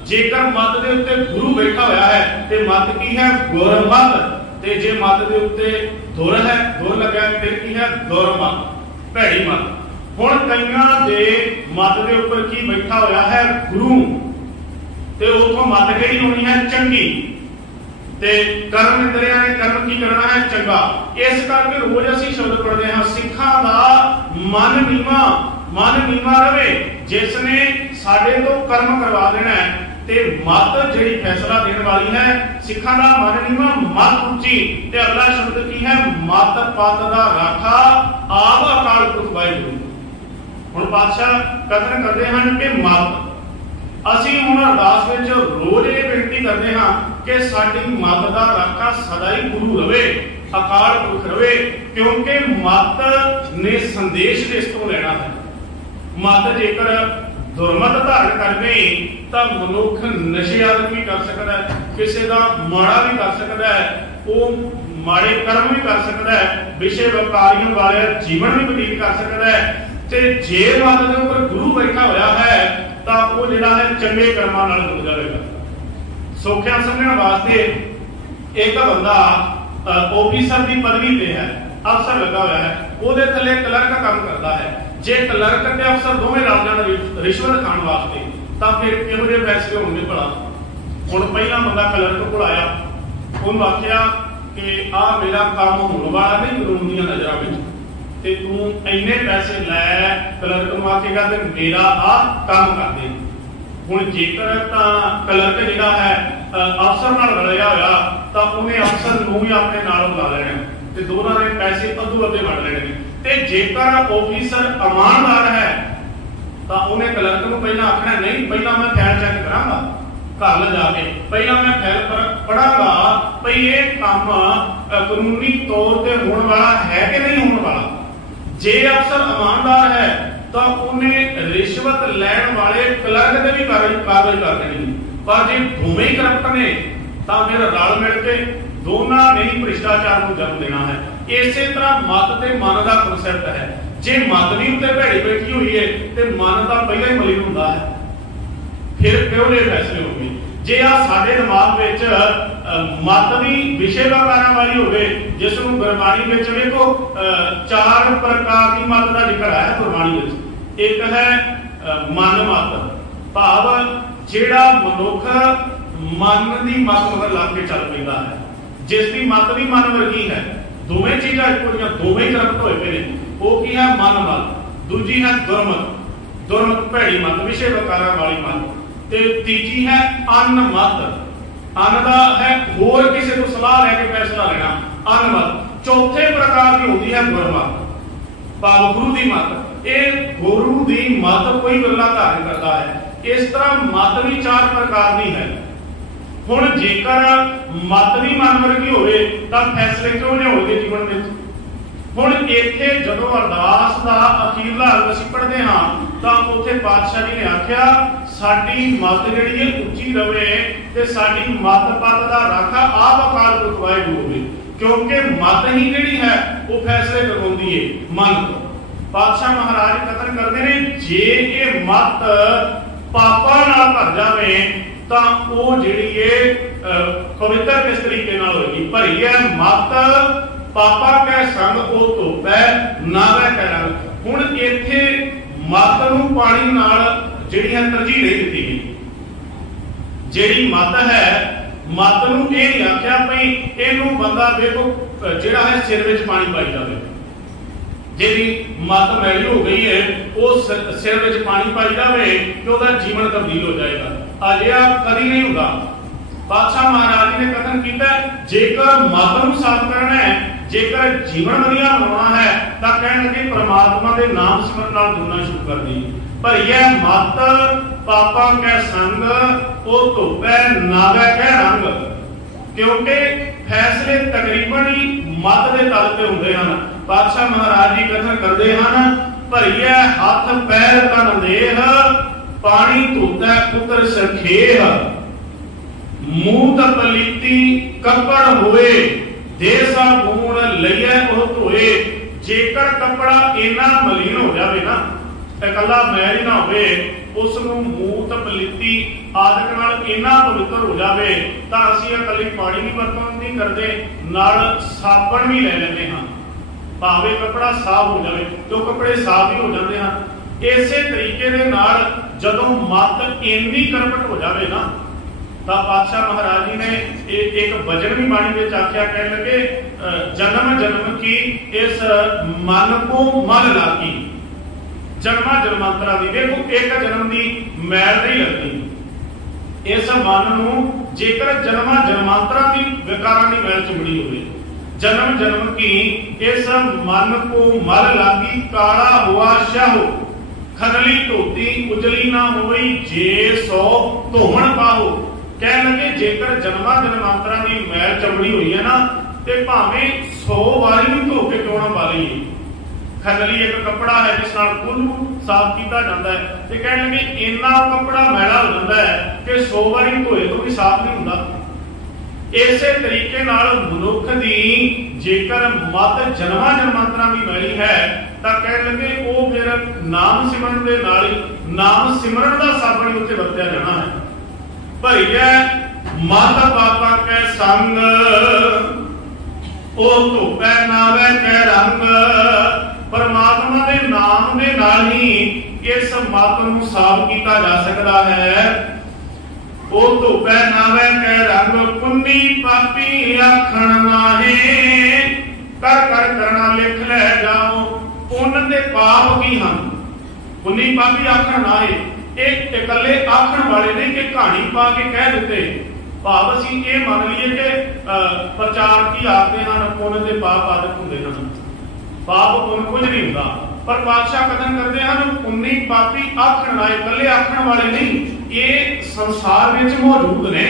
जेकर मत दे उत्ते गुरु बैठा होया है ते मत की है? गुरमत। ते जे मत दे उत्ते धुर है, धुर लग्या फिर की है? दुरमत, भैड़ी मत। हुण कईयां दे मत दे उपर की बैठा होया है? गुरु। ते उथों मत किहड़ी होनी है? चंगी। ते कर्म इंद्रियां ने कर्म की करना है? चंगा। इस करके रोज असीं शब्द पढ़ते हैं, सिखां दा मन नीवा, मन नीवा रवे। जिसने साडे तो कर्म करवा देना है ते मत जिहड़ी फैसला देने वाली है। सिखां दा मन नीवा मत उच्ची ते अगला शब्द की है मत पत दा राखा आप अकाल पुरख वाहिगुरू। हुण पातशाह कथन करते हैं कि मत असीं हुण अरदास विच रोज ये बेनती करते हैं कि साडी मत दा राखा सदा ही गुरु रवे अकाल पुरख रवे, क्योंकि मत ने संदेश इस तो लेना है। मत जेकर दुर्मत धारण कर गई तो मनुख नशे आदि भी कर सकता है, किसी का माड़ा भी कर सकता है, वो माड़े कर्म भी कर सकता है, विषय व्यापारियों वाले जीवन भी बतीत कर सकता है। ते जे मत के ऊपर गुरु बैठा होया है तो वो जिहड़ा है चंगे कर्मां नाल जुड़ जाएगा। सौखिया समझण वास्ते एक बंदा ऑफिसर की पदवी पे है, अफसर लगा हुआ है, ਉਹਦੇ थले क्लर्क काम करता है। जे क्लर्क ते अफसर दोवें रल जाण रिश्वत खाण वास्ते तां फिर किहो जिहे फैसले होणगे भला। हुण पहिला बंदा क्लर्क कोल आया, ਉਹਨੂੰ आखिया कि आ मेरा काम होण वाला नहीं कानून दी नज़रां विच, ते तूं इन्ने पैसे लै। क्लर्क नूं आखेगा ते मेरा आ काम कर दे। हुण जेकर तां क्लर्क जिहड़ा है अफसर नाल रलिया होया तां ਉਹਨੇ अफसर नूं ही अपने नाल ला लेना ते दोनों ने पैसे अद्धो अद्धे वंड लेने। ते जेकर ऑफिसर ईमानदार है तो उन्हें क्लर्क को पहला आखना नहीं, पहला मैं फैल चेक करांगा घर ले जाके, पहला मैं फैल पढ़ांगा भाई ये काम कानूनी तौर पे होने वाला है कि नहीं होने वाला। जे अफसर ईमानदार है तो उन्हें रिश्वत लैण वाले क्लर्क से भी कार्रवाई कर देनी। पर जे दोवें ही करप्ट ने तो फिर रल मिल के दोनों ने ही भ्रिष्टाचार को जन्म देना है। इसे तरह मत ते मन का कॉन्सैप्ट है। जे मत भी उत्ते भैड़ी बैठी हुई है तो मन तो पहले ही मलिन हुंदा है, फिर क्यों ये फैसले होंगे। जे आ साडे दिमाग विच मत भी विषय व्यापारां वाली होवे, जिस नूं गुरबाणी विच वेखो 4 प्रकार की मत का जिक्र है गुरबाणी विच। एक है मन मत, भाव जिहड़ा मनुख मन की मत मगर लग के चल पैंदा है, जिसकी मत भी मन वर्गी है। दोवें चीज़ां इक्को, दोवें करप्ट होए पे ने। वो की है मन मत, दूजी है दुरमत, दुरमत भैड़ी मत विषय व्यापारां वाली मत, ते तीजी है अन्न मत, अन्न दा है होर किसी को सलाह लैके फैसला लेना अन्न मत। चौथे प्रकार की होती है गुरमत, भाव गुरु की मत। ये गुरु की मत कोई बिरला धारण करता है। इस तरह मत भी 4 प्रकार की है। हुण जेकर मत भी मन वर्गी होवे तां फैसले क्यों नहीं होणगे जीवन में। हुण इत्थे जदों अरदास दा अखीरला अंग असीं पढ़दे हां तां उत्थे पातशाह जी ने आख्या साडी मत जिहड़ी है उच्ची रवे ते साडी मत पत दा राखा आप अकाल पुरख वाहिगुरू होवे, क्योंकि मत ही जिहड़ी है वो फैसले करवाउंदी है मन तो। पातशाह महाराज कथन करदे ने जे ये मत पापां नाल भर जावे तां वो जिहड़ी है पवित्र किस तरीके नाल होएगी। भरी है मत पापा कै संग ओ धोपै ना वै कै रंग। हुण इत्थे मत नूं पानी नाल जिहड़ी है तरजीह नहीं दित्ती गई। जिहड़ी मत है मत नूं इह नहीं आख्या भई इहनूं बंदा वेखो जिहड़ा है सिर विच पानी पाई जावे। जिहड़ी मत मैली हो गई है वो सिर विच पानी पाई जावे तो उसदा जीवन तब्दील हो जाएगा। अजिहा कदी नहीं होगा। पातशाह महाराज जी ने कथन किया जेकर मत नूं साफ करना है, जेकर जीवन वधिया बनाना है तो कहण लगे परमात्मा के नाम सिमरन नाल जुड़ना शुरू कर दी। पर यह मत पापा कै संग ओ धोपै नावे कै रंग, क्योंकि फैसले तकरीबन ही मत के तल पे होंदे हन। पातशाह महाराज जी कथन करते हैं भरिए हाथ पैर तन देह पानी धोता पुत्र सरखेह मूत पलीती कपड़ होए देसा गुण लइए ओ धोए। जेकर कपड़ा इना मलीन हो जाए ना इकला मैल ना होवे उसनूं मूत पलीती आदक नाल इना पवित्र हो जाए तो असीं इकली पानी की वरतों नहीं करते, नाल साबण भी ले लेंदे हां भावे कपड़ा साफ हो जाए तो कपड़े साफ ही हो जाते हैं। इसे तरीके दे नाल जदों मत इन्नी करपट हो जाए ना तो पातशाह महाराज जी ने एक वचन भी बाणी में आख्या कह लगे जन्म जन्म की इस मन को मल लागी। जन्मा जन्मांतरा दी देखो एक जन्म की मैल नहीं लगती। इस मन नूं जेकर जन्मां जन्मांतरां दी विकारां दी मैल चुंबड़ी होवे, जन्म जन्म की इस मन को मल लागी काला हुआ शाहो, खनली धोती उजली ना होई जे सो धोवण पाहो। कह लगे जेकर जन्मां जन्मांतरां दी मैल चुंबड़ी हुई है ना, ते भावें 100 वारी भी धो के क्यों ना पा लईए। खनली एक कपड़ा है जिस नाल कुल्लू साफ किया जाता है, ते कह लगे इन्ना कपड़ा मैला हो जाता है कि 100 वारी धोए तो भी साफ नहीं हुंदा। इसे तरीके नाल मनुख दी जेकर मत जन्मां जन्मांतरां दी मैली है तां कह लगे वो फिर नाम सिमरन दे नाल ही नाम सिमरन दा साबण उत्ते वरतिया जाना है। भरी है मत पापा कै संग ओ धोपै नावै कै रंग। परमात्मा दे नाम दे नाल ही इस मत नूं साफ किया जा सकता है। ओ धोपै नावै कै रंग पुन्नी पापी आखण नाहे, कर कर करना लिख लै जाओ पुण्य ते पाप की हम। पुन्नी पापी आखण नाहे, एक इकल्ले आखण वाले नहीं कि कहानी पा के कह देते। भाव असीं ये मान लीए कि प्रचार की आखते हैं पुण्य ते पाप आदत होंदे हन, पाप पुण्य कुछ नहीं हुंदा। पर पातशाह कथन करते हैं पुन्नी पापी आखण नाहे, इकल्ले आखण वाले नहीं, ये संसार विच मौजूद ने।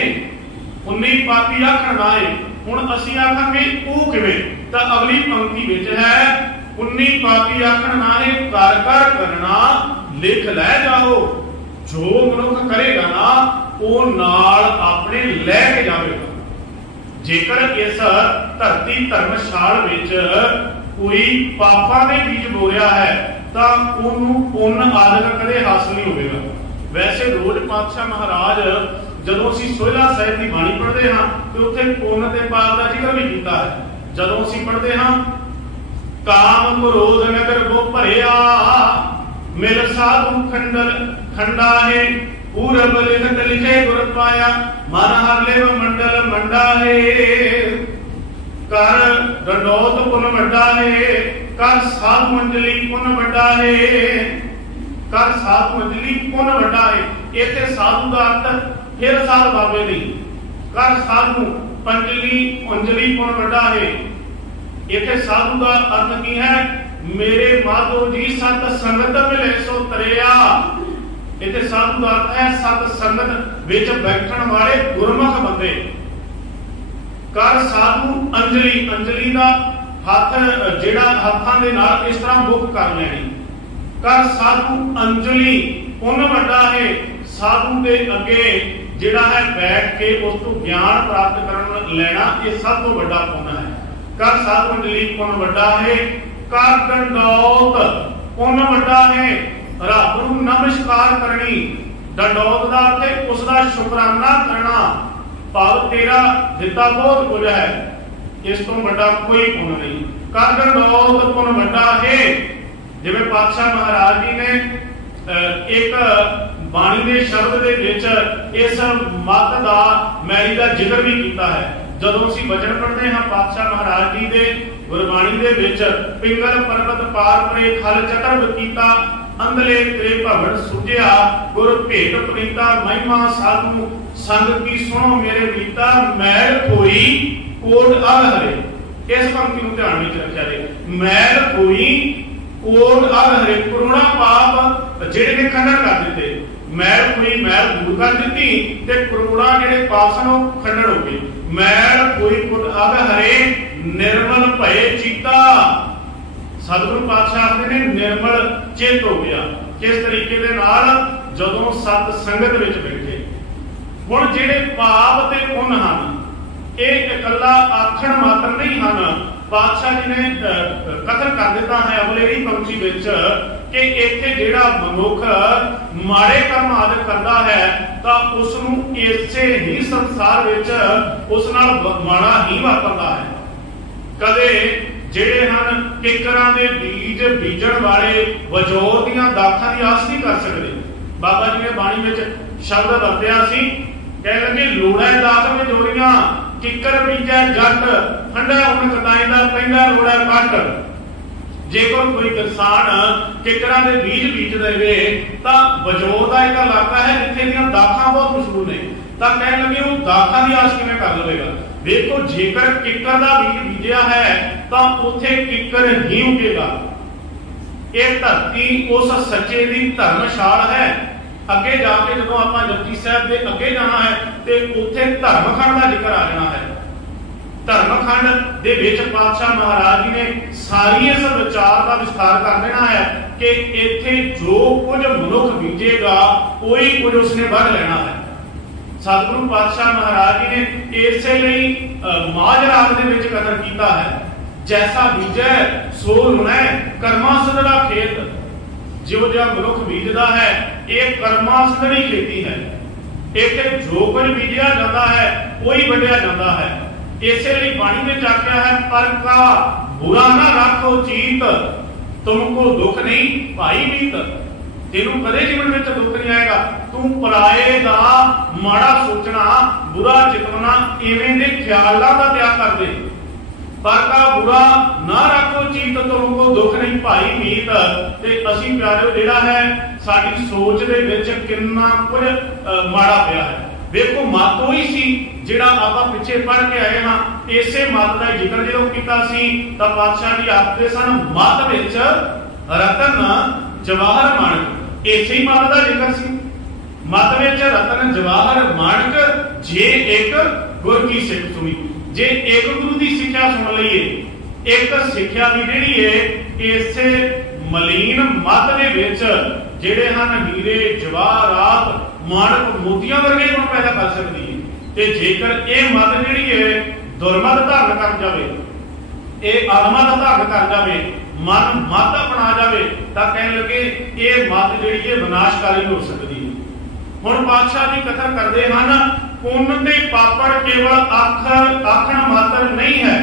पुन्नी पापी आखण नाहे, हुण असीं आखांगे वो किवें, तां अगली पंक्ति विच है पुन्नी पापी आखण नाहे, कर कर करना लिख लै जाओ। जो मनुख करेगा ना वो नाल अपने लैके जाएगा। जेकर इस धरती धर्मशाल विच कोई पापां दे बीज बोरिया है तां उहनूं पुण्य आदि कदे हासिल नहीं होवेगा। वैसे रोज पातशाह महाराज जदों असीं सोहिला साहिब की बाणी पढ़ते हाँ तो उत्थे पुण्य ते पाप का जिक्र भी किया है। जदों असीं पढ़ते हाँ काम क्रोध नगर वो भरिया, मिल साधु खंडल खंडा है, पूरब लिखत लिखे गुर पाया, मन हरले मंडल मंडा है। कर दंडोत पुन वड्डा है, कर साधु मंजली पुन वड्डा है, कर साधु मंजली पुन वड्डा है। इत्थे साधु का अर्थ फिर साध बाबे नहीं, कर साधु पंजली अंजलि पुन वड्डा है। इत्थे साधु का अर्थ की है मेरे माधो जी सत संगत मिले सो तरिया। इत्थे साधु का अर्थ है सत संगत विच बैठण वाले गुरमुख बंदे। कर साधु अंजलि, अंजलि का हाथ जेड़ा हाथां दे नाल इस तरह मुख कर लैनी। कर साधु अंजलि पुण्य वड्डा है, साधु दे अगे जेड़ा है बैठ के उस तो ज्ञान प्राप्त करन लेना ये सब तो बड़ा पुण्य है। कर साधु अंजलि पुण्य वड्डा है, कर दंडौत पुण्य वड्डा है, रब नूं नमस्कार करनी। दंडौत का अर्थ है उसका शुकराना करना, भाव तेरा दिता बहुत कुछ है, इस तो बड़ा कोई पुण्य नहीं। कर दंडौत पुण्य वड्डा है। जिवें पातशाह महाराज जी ने एक बाणी के शब्द के विच इस मत का मैली का जिक्र भी किया है। जदों असीं वचन पढ़ते हैं पातशाह महाराज जी के गुरबाणी के विच पिंगल पर्वत पार परे खल चक्र कीता, अंधले तेरे भवन सुझिया गुर भेट प्रीता, महिमा साधु संग की सुनो मेरे मीता, मैल कोई कोट अल हरे। इस पंक्ति को ध्यान में रखा जाए, मैल कोई कोट अल हरे। करोड़ा पाप जेड़े ने खंडन कर दिते, मैल कोई मैल दूर कर दी ते करोड़ा जेड़े पाप सन खंडन हो गए। मैल कोई कोट अल हरे निर्मल भय चीता। सतगुरु पातशाह आखदे ने निर्मल चेत हो गया। किस तरीके दे नाल जदों सत संगत विच बैठे। हुण जिहड़े पाप ते पुण्य हन ਇਹ इकल्ला आखण मात्र नहीं हन। पातशाह जी ने कथन कर दिता है अगलेरी पंक्ति विच कि इत्थे जिहड़ा मनुख माड़े कर्म आदि करदा है तां उस नूं इसे ही संसार विच उस नाल माड़ा ही वापरदा है। कदे ਜਿਹੜੇ ਹਨ ਕਿਕਰਾਂ ਦੇ ਬੀਜ ਬੀਜਣ ਵਾਲੇ ਵਜੋਰ ਦੀਆਂ ਦਾਖਾਂ ਦੀ ਆਸ ਨਹੀਂ ਕਰ ਸਕਦੇ। ਬਾਬਾ ਜੀ ਨੇ ਬਾਣੀ ਵਿੱਚ ਸ਼ਬਦ ਵਰਤਿਆ ਸੀ, ਕਹਿ ਲਗੇ ਲੋੜਾਂ ਦਾਖ ਵਿੱਚ ਜੋੜੀਆਂ, ਕਿਕਰ ਬੀਜੈ ਜੱਟ ਠੰਡਾ ਹੁਣ ਕਤਾਈ ਦਾ ਪਹਿਲਾ ਲੋੜਾ ਕੱਟ। ਜੇਕਰ ਕੋਈ ਕਿਸਾਨ ਕਿਕਰਾਂ ਦੇ ਬੀਜ ਬੀਜ ਦੇਵੇ ਤਾਂ ਵਜੋਰ ਦਾ ਇੱਕ ਇਲਾਕਾ ਹੈ ਜਿੱਥੇ ਦੀਆਂ ਦਾਖਾਂ ਬਹੁਤ ਖੁਸ਼ਬੂ ਨੇ। तो कह लगे वो दाखा की आस किवें कर लवेगा। देखो जेकर किकर का बीज बीजिया है तो उथे किकर ही उगेगा। ये धरती उस सच्चे की धर्मशाल है। अगे जाके जो आप जपजी साहब के अगे जाना है तो उथे धर्मखंड का जिक्र आ जाना है। धर्मखंड दे विच पातशाह महाराज जी ने सारी इस विचार का विस्तार कर देना है कि इत्थे जो कुछ मनुख बीजेगा कोई कुछ उसने बढ़ लेना है। सतगुरु पातशाह महाराज जी ने इसलिए माज राग दे विच कदर कीता है, जैसा बीजै सो रुणै कर्मा सदड़ा खेत। जो जो मनुख बीजदा है ये कर्मा सदड़ी खेती है। इत्थे जो कुछ बीजिया जाता है कोई वड्ढिया जाता है। इसलिए बाणी में आख्या है पर का बुरा ना रखो चीत, तुमको दुख नहीं भाई बीत। तेनू कदे जीवन में दुख नहीं आएगा। तू पराए दा माड़ा सोचना बुरा चितवना इवें दे ख्यालां दा त्याग कर दे। पर का बुरा ना रखो चीत, तुमको दुख नहीं भाई मीत। ते असीं प्यारे जिहड़ा है साडी सोच दे विच किन्ना कुछ माड़ा पिया है। देखो मत ही सी जिहड़ा आपां पिछे पढ़ के आए हां, इसे मत का जिक्र जो कीता सी तां पातशाह जी आखदे सन मत विच रतन जवाहर माणक। इसे ही मत का जिक्र सी। मत विच रतन जवाहर माणक जे एक गुर की सिख सुनी। जे एक गुरु की सिक्ख्या सुन लईए, एक सिक्ख्या भी जिहड़ी है इसे मलीन मत दे विच जिहड़े हन हीरे जवाहरात माणक मोतियां वर्गे गुण पैदा कर सकती है। ते जेकर यह मत जिहड़ी है दुर्मत धारण कर जाए, ये अधमत धारण कर जाए, मन मत अपना जाए तो कह लगे ये मत जिहड़ी है विनाशकारी हो सकती है। हुण पातशाह जी कथन करते हैं पुण्य ते पापड़ केवल आखण मात्र नहीं है।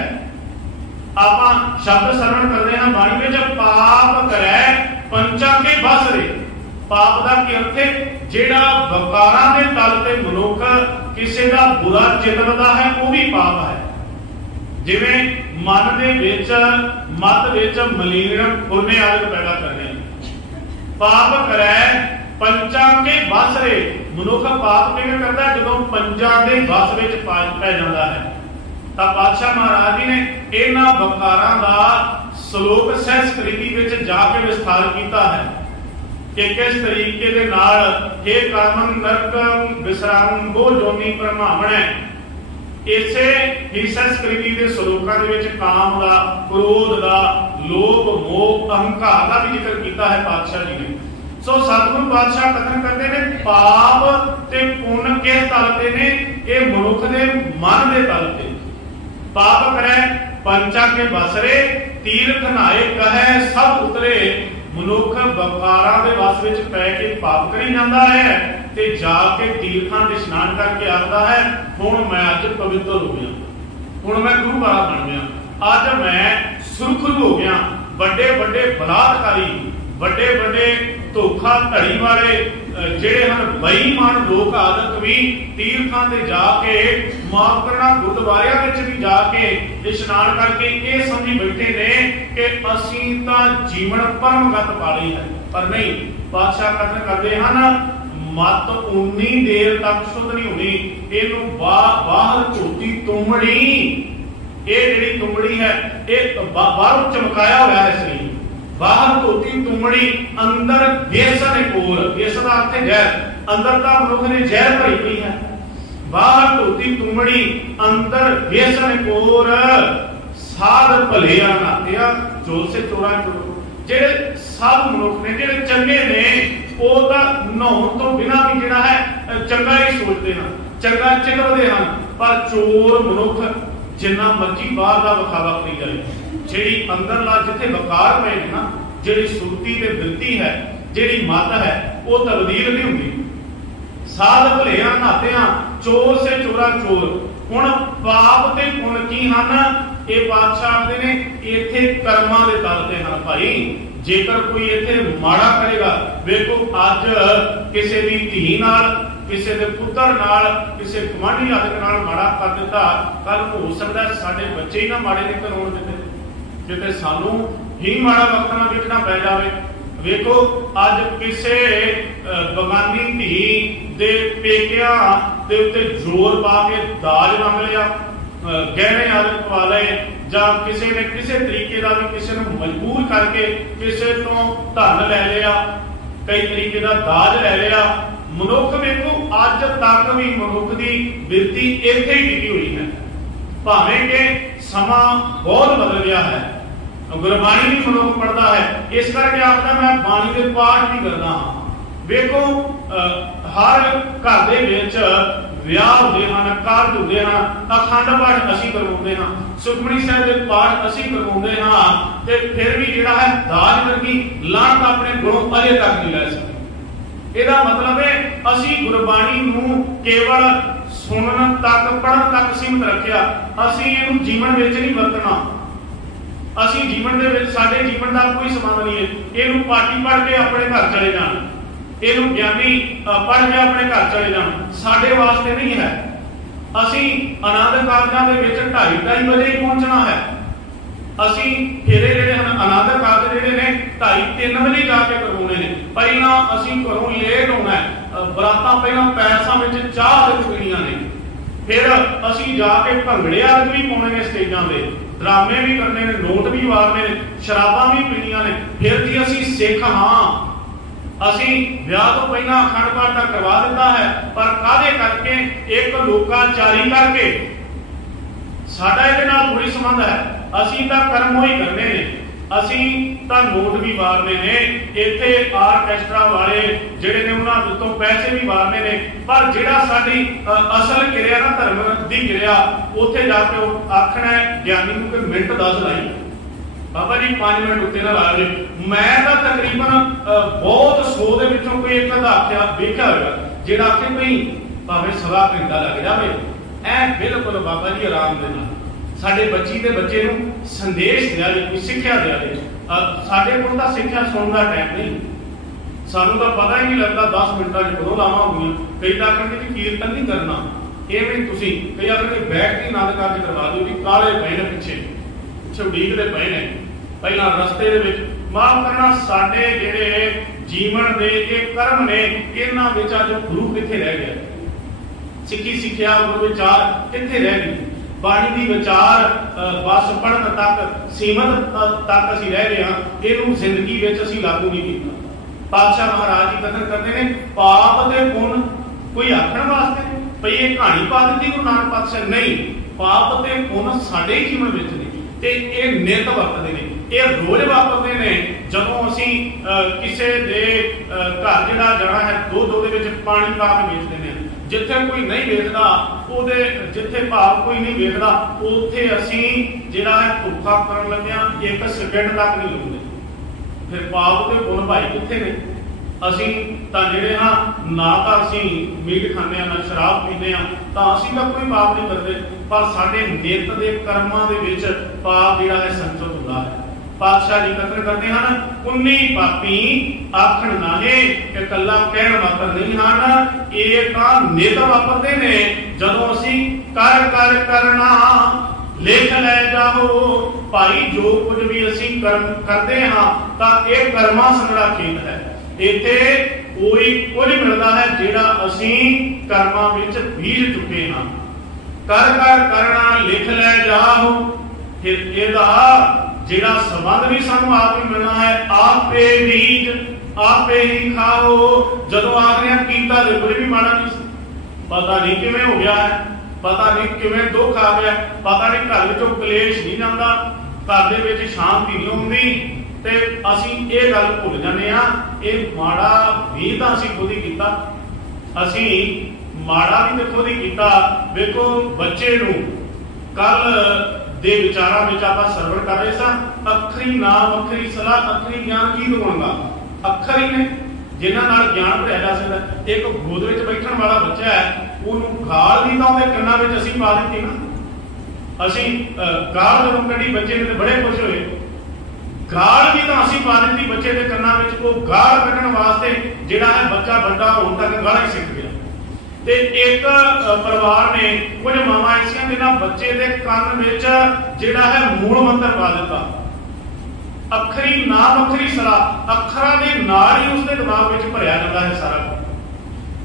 आपां शब्द सरवण करते हैं बाणी में, जब पाप करे पंचा के बस रे। पाप का की अर्थ है जिहड़ा वकारां दे तल ते मनुख किसी का बुरा चितवदा है वो भी पाप है। जिवें मन दे विच मत विच मलीन खुरने आदत पैदा करने। पाप करे पंचा के बस रे। मनुख पाप किवें करदा जदों पंजा दे बस विच पै जांदा है। तां पातशाह महाराज जी ने इन्हां वकारां दा श्लोक संस्कृति विच जाके विस्तार कीता है कि किस तरीके दे नाल हे कामन नरक विसराम गो जोनी परमावण। इसे ही संस्कृति के श्लोकां दे विच काम दा, क्रोध दा, लोभ मोह अहंकार का भी जिक्र किया है पातशाह जी ने। सो सतगुरु पातशाह कथन करते हैं पाप ते पुण्य किस तल ते ने, ये मनुख दे मन दे तल ते। पाप करे पंचा के बसरे, तीर्थ नहाए कहे सब उतरे। मनुख वकारां दे वस विच पै के पाप करी जांदा है ते जाके तीर्थां ते इशनान करके आखदा है हुण मैं अज पवित्र हो गया, हुण मैं गुरु वाला बन गया, अज मैं सुरखरू हो गया। बड़े बड़े बलात्कारी, बड़े बड़े धोखा धड़ी वाले जिहड़े हन बेईमान लोक आदत भी तीर्थां ते जाके माफ करना गुरुद्वारियां विच भी जाके इशनान करके ये समझी बैठे ने कि असीं तां जीवन परमगत पा लई है। पर नहीं, पातशाह कथन करदे हन मत उन्नी देर तक शुद्ध नहीं होनी। इहनूं बाहर धोती तुमड़ी, ये जिहड़ी तुमड़ी है ये बाहरों चमकाया होया है सरीर। बाहर धोती तुमड़ी अंदर बेसन कोर, बेसन अर्थ है जहर, अंदर का मनुख ने जहर भरी हुई है। बाहर धोती तुमड़ी अंदर बेसन कोर, साध भले नातिया चोर से चोरा चोर। जेड़े सब मनुख ने जेड़े चंगे ने वो तां नहाउण तो बिना भी जिहड़ा है चंगा ही सोचते हैं, चंगा चितवदे हैं। पर चोर मनुख जिन्ना मर्जी बाहर का विखावा करी जाए, जिहड़ी अंदरला जिथे वकार पे ना, जिहड़ी सुरती ते बिरती है, जिहड़ी मत है वो तब्दील नहीं होंदी। साध भले नाते चोर से चोरा चोर। हुण पाप ते पुण्य की हन, ये पातशाह आखदे ने इत्थे कर्मां दे तल ते हन भाई। जेकर कोई इत्थे माड़ा करेगा, वेखो अज किसी दी धी नाल, किसी दे पुत्तर नाल, किसी गुआंढी आदि नाल माड़ा कर दिता, कल हो सकदा साडे बच्चे ही ना माड़े निकल होण दिते, जिते सानू ही माड़ा वक्त ना देखना पै जावे। वेखो अज किसे बगानी धी दे पेकिया के उत्ते जोर पा के दाज मंग लिया, गहने आदि पवा लए, जां किसी ने किसी तरीके का भी किसी को मजबूर करके किसी तो धन लै लिया, कई तरीके का दाज लै लिया। मनुख देखो अज तक भी मनुख की बिरती इत्थे ही टिकी हुई है, भावें कि समा बहुत बदल गया है, गुरबाणी भी मनुख पढ़ता है। इस करके आपका मैं बाणी के पाठ भी करता हाँ। देखो हर घर दे विच विआह होंदे हन, कारज होंदे हन, अखंड पाठ असीं करवाउंदे हां, सुखमनी साहिब दे पाठ असीं करवाउंदे हां, ते फिर भी जिहड़ा है दाज वर्गी लाहनत अपने घरों अजे तक नहीं लै सके। इहदा मतलब है असीं गुरबाणी नूं केवल सुनन तक पढ़न तक सीमित रखिया, असीं इहनूं जीवन विच नहीं वरतना। असीं जीवन दे विच साडे जीवन दा कोई संबंध नहीं है, इहनूं पाठी पढ़ के अपने घर चले जाण, इहनूं ज्ञानी पढ़ के अपने घर चले जाण, साडे वास्ते नहीं है। असीं आनंद कारजां दे विच 2:30 बजे ही पहुंचना है। असीं फेरे जिहड़े हन आनंद कारज जिहड़े ने 2:30-3 बजे जाके करवाउणे ने, पहिलां असीं घरों लेट होना है, बरातां पहिलां पैसां विच चाह ते पीणीਆਂ ने, फिर असीं जाके भंगड़े आदि भी पाउणे ने स्टेजां ते, ड्रामे भी करने ने, नोट भी वारने ने, शराबां भी पीणीਆਂ ने, फिर जी असीं सिख हां। असीं विआह तो पहला अखंड पाठ तो करवा दिता है, पर काहदे करके एक लोकाचारी करके साडा इहदे नाल कोई संबंध है। असीं तां कर्म ही करने ने, असीं तां नोट भी वारने ने, इत्थे आरकैस्ट्रा वाले जिहड़े ने उन्हां उत्तों पैसे भी वारने ने, पर जिहड़ा साडी असल किरिया ना धर्म दी किरिया, उत्थे जाके आखना ज्ञानी नूं कि मिंट 10 लाई बाबा जी 5 मिनट उत्ते ना ला दे। मैं तो तकरीबन बहुत 100 दे विचों कोई एक अद्धा आख्या वेख्या होगा जिहड़ा आखे भई भावें सवा घंटा लग जाए, ऐ बिल्कुल बाबा जी आराम दे नाल साडे बच्ची दे बच्चे नूं संदेश दिया जे, कोई सिक्ख्या दिया जे। साडे कोल तां सिक्ख्या सुणन दा टाइम नहीं, सानूं तां पता ही नहीं लगदा 10 मिनटां च कदों लावां होगीਆਂ। कई तां कहंदे कि कीर्तन नहीं करना, ਇਹ ਵੀ ਤੁਸੀਂ ਕਈ ਆਖਦੇ ਬੈਠ ਕੇ ਆਨੰਦ ਕਾਰਜ ਕਰਵਾ ਦਿਓ ਜੀ, ਕਾਲੇ ਪਏ ਨੇ ਪਿੱਛੇ ਉਡੀਕਦੇ ਪਏ ਨੇ, ਪਹਿਲਾਂ ਰਸਤੇ ਦੇ ਵਿੱਚ ਮਾਫ ਕਰਨਾ। ਸਾਡੇ ਜਿਹੜੇ ਜੀਵਨ ਦੇ ਇਹ ਕਰਮ ਨੇ, ਇਹਨਾਂ ਵਿੱਚ ਅੱਜ ਗੁਰੂ ਕਿੱਥੇ ਰਹਿ ਗਿਆ? ਸਿੱਖੀ ਸਿੱਖਿਆ ਗੁਰੂ ਵਿਚਾਰ ਕਿੱਥੇ ਰਹਿ ਗਈ? ਬਾਣੀ ਦੀ ਵਿਚਾਰ ਬਸ ਪੜ੍ਹਨ ਤੱਕ ਸੀਮਤ ਤੱਕ ਅਸੀਂ ਰਹਿ ਗਏ ਹਾਂ, ਇਹਨੂੰ ਜ਼ਿੰਦਗੀ ਵਿੱਚ ਅਸੀਂ ਲਾਗੂ ਨਹੀਂ ਕੀਤਾ। ਪਾਤਸ਼ਾਹ ਮਹਾਰਾਜ ਜੀ ਕਥਨ ਕਰਦੇ ਨੇ ਪਾਪ ਤੇ ਪੁੰਨ ਕੋਈ ਆਖਣ ਵਾਸਤੇ ਭਈ ਇਹ ਕਹਾਣੀ ਪਾ ਦਿੱਤੀ ਗੁਰੂ ਨਾਨਕ ਪਾਤਸ਼ਾਹ, ਨਹੀਂ, ਪਾਪ ਤੇ ਪੁੰਨ ਸਾਡੇ ਜੀਵਨ ਵਿੱਚ ਨੇ ਤੇ ਇਹ ਨਿਤ ਵਰਤਦੇ ਨੇ, ਇਹ ਰੋਜ਼ ਵਾਪਰਦੇ ਨੇ। ਜਦੋਂ ਅਸੀਂ ਕਿਸੇ ਦੇ ਘਰ ਜਿਹੜਾ ਜਾਣਾ ਹੈ, ਦੁੱਧ ਉਹਦੇ ਵਿੱਚ ਪਾਣੀ ਪਾ ਕੇ ਵੇਚ ਦਿੰਦੇ ਹਾਂ, ਜਿੱਥੇ ਕੋਈ ਨਹੀਂ ਵੇਚਦਾ ਉਹਦੇ ਜਿੱਥੇ ਭਾਵ ਕੋਈ ਨਹੀਂ ਵੇਚਦਾ ਉੱਥੇ ਅਸੀਂ ਜਿਹੜਾ ਹੈ ਧੋਖਾ ਕਰਨ ਲੱਗਿਆ 1 ਸਕਿੰਟ ਤੱਕ ਨਹੀਂ ਲਾਉਂਦੇ। ਫਿਰ ਪਾਪ ਤੇ ਪੁੰਨ ਭਾਈ ਕਿੱਥੇ ਨੇ? ਅਸੀਂ ਤਾਂ ਜਿਹੜੇ ਹਾਂ ਨਾ ਤਾਂ ਅਸੀਂ ਮੀਟ ਖਾਂਦੇ ਹਾਂ, ਨਾ ਸ਼ਰਾਬ ਪੀਂਦੇ ਹਾਂ, ਤਾਂ ਅਸੀਂ ਤਾਂ ਕੋਈ ਪਾਪ ਨਹੀਂ ਕਰਦੇ, ਪਰ ਸਾਡੇ ਨਿੱਤ ਦੇ ਕਰਮਾਂ ਦੇ ਵਿੱਚ ਪਾਪ ਜਿਹੜਾ ਹੈ ਸੰਚਿਤ ਹੁੰਦਾ ਹੈ। ਪਾਤਸ਼ਾਹ ਜੀ ਕਥਨ ਕਰਦੇ ਹਨ 19 ਪਾਪੀ ਆਖਣ ਨਾਹੇ, ਕਿ ਕੱਲਾ ਕਹਿਣ ਮਾਤਰ ਨਹੀਂ ਹਨ, ਇਹ ਤਾਂ ਨਿੱਤ ਵਾਪਰਦੇ ਨੇ। ਜਦੋਂ ਅਸੀਂ ਕਰ ਕਰ ਕਰਨਾ ਲਿਖ ਲੈ ਜਾਓ ਭਾਈ, ਜੋ ਕੁਝ ਵੀ ਅਸੀਂ ਕਰਮ ਕਰਦੇ ਹਾਂ ਤਾਂ ਇਹ ਕਰਮਾਂ ਸੰਗੜਾ ਖੇਤ ਹੈ। ਇੱਥੇ ਕੋਈ ਕੁਝ ਮਿਲਦਾ ਹੈ ਜਿਹੜਾ ਅਸੀਂ ਕਰਮਾਂ ਵਿੱਚ ਬੀਜ ਚੁੱਕੇ ਹਾਂ। ਕਰ ਕਰ ਕਰਨਾ ਲਿਖ ਲੈ ਜਾਓ, ਫਿਰ ਇਹਦਾ ਜਿਹੜਾ ਸੰਬੰਧ ਵੀ ਸਾਨੂੰ ਆਪ ਹੀ ਮਿਲਣਾ ਹੈ। ਆਪੇ ਬੀਜ ਆਪੇ ਹੀ ਖਾਓ। ਜਦੋਂ ਆਖਦੇ ਕੀਤਾ ਦੇ ਕੋਈ ਵੀ ਮਾੜਾ ਨਹੀਂ, ਪਤਾ ਨਹੀਂ ਕਿਵੇਂ ਹੋ ਗਿਆ ਹੈ, ਪਤਾ ਨਹੀਂ ਕਿਵੇਂ ਦੁੱਖ ਆ ਗਿਆ, ਪਤਾ ਨਹੀਂ ਘਰ ਵਿੱਚੋਂ ਕਲੇਸ਼ ਨਹੀਂ ਜਾਂਦਾ, ਘਰ ਦੇ ਵਿੱਚ ਸ਼ਾਂਤੀ ਨਹੀਂ ਹੁੰਦੀ, ਤੇ ਅਸੀਂ ਇਹ ਗੱਲ ਭੁੱਲ ਜਾਂਦੇ ਹਾਂ ਇਹ ਮਾੜਾ ਵੀ ਤਾਂ ਅਸੀਂ ਖੁਦ ਹੀ ਕੀਤਾ। ਅਸੀਂ ਮਾੜਾ ਵੀ ਤਾਂ ਖੁਦ ਹੀ ਕੀਤਾ। ਵੇਖੋ ਬੱਚੇ ਨੂੰ ਕੱਲ ਦੇ ਵਿਚਾਰਾਂ ਵਿੱਚ ਆਪਾਂ ਸਰਵਣ ਕਰ ਰਹੇ ਸਾਂ, ਅੱਖਰੀ ਨਾਮ ਅੱਖਰੀ ਸਲਾਹ ਅੱਖਰੀ ਗਿਆਨ ਕੀ ਦਵਾਂਗਾ? ਅੱਖਰ ਹੀ ਨੇ ਜਿਨ੍ਹਾਂ ਨਾਲ ਗਿਆਨ ਭਰਿਆ ਜਾ ਸਕਦਾ। ਇੱਕ ਗੋਦ ਵਿੱਚ ਬੈਠਣ ਵਾਲਾ ਬੱਚਾ ਹੈ, ਉਹਨੂੰ ਗਾਲ ਵੀ ਤਾਂ ਉਹਦੇ ਕੰਨਾਂ ਵਿੱਚ ਅਸੀਂ ਪਾ ਦਿੱਤੀ ਨਾ। ਅਸੀਂ ਗਾਲ ਜਦੋਂ ਕੱਢੀ ਬੱਚੇ ਨੇ ਤੇ ਬੜੇ ਖੁਸ਼ ਹੋਏ, ਗਾਲ ਵੀ ਤਾਂ ਅਸੀਂ ਪਾ ਦਿੱਤੀ ਬੱਚੇ ਦੇ ਕੰਨਾਂ ਵਿੱਚ। ਉਹ ਗਾਲ ਕੱਢਣ ਵਾਸਤੇ ਜਿਹੜਾ ਹੈ ਬੱਚਾ ਵੱਡਾ ਹੋਣ ਤੱਕ ਗਾਲਾਂ ਹੀ ਸਿੱਖ ਗਿਆ। ਤੇ ਇੱਕ ਪਰਿਵਾਰ ਨੇ ਕੁਝ ਮਾਵਾਂ ਐਸੀਆਂ ਜਿਹਨਾਂ ਬੱਚੇ ਦੇ ਕੰਨ ਵਿੱਚ ਜਿਹੜਾ ਹੈ ਮੂਲ ਮੰਤਰ ਪਾ ਦਿੱਤਾ, ਅੱਖਰੀ ਨਾਮ ਅੱਖਰੀ ਸਲਾਹ, ਅੱਖਰਾਂ ਦੇ ਨਾਲ ਹੀ ਉਸਦੇ ਦਿਮਾਗ ਵਿੱਚ ਭਰਿਆ ਜਾਂਦਾ ਹੈ ਸਾਰਾ।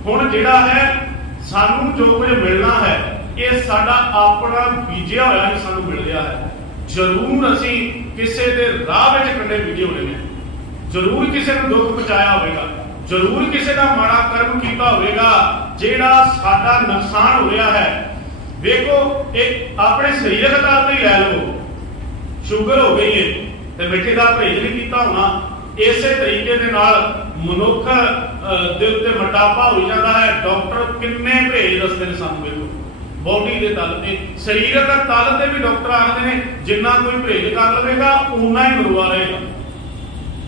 ਹੁਣ ਜਿਹੜਾ ਹੈ सानू जो कुछ मिलना है ये साडा अपना बीजिया होया ही सानू मिल रहा है। जरूर असी किसी के राह में कंडे बीजे होने ने, जरूर किसी को दुख पहुंचाया होगा, जरूर किसी का माड़ा कर्म किया होगा जेड़ा साडा नुकसान हो रहा है। देखो एक अपने शरीरक तौर पर लै लो, शुगर हो गई है तो मिठे का परहेज नहीं किया होना, इस तरीके के नाल मनुख दे उत्ते मोटापा हो जाता है। डॉक्टर किन्ने परहेज दसते हैं सानू, देखो बॉडी के तल से शरीरक तल से भी डॉक्टर आखते हैं जिन्ना कोई परहेज कर लेगा उन्ना ही मरवा रहेगा।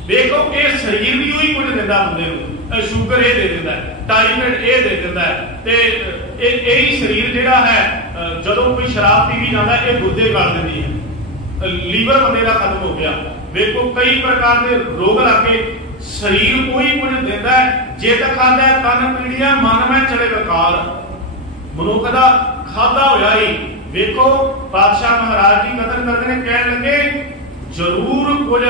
देखो ये शरीर भी वही कुछ दिंदा बंदे नूं, शुगर ये दे दिंदा है, टाइफाइड ये दे दिंदा है, ते यही शरीर जिहड़ा है जदों कोई शराब पी भी जाता है ये गुर्दे कर दिंदी है, लीवर बंदे का खत्म हो गया। देखो कई प्रकार के रोग लाके शरीर कोई कुछ दिंदा है, जे तक खाता है तन पीड़िया मन में चले विकार, मनुख का खादा होया ही। देखो पातशाह महाराज की कदर करते हैं, कह लगे जरूर कुछ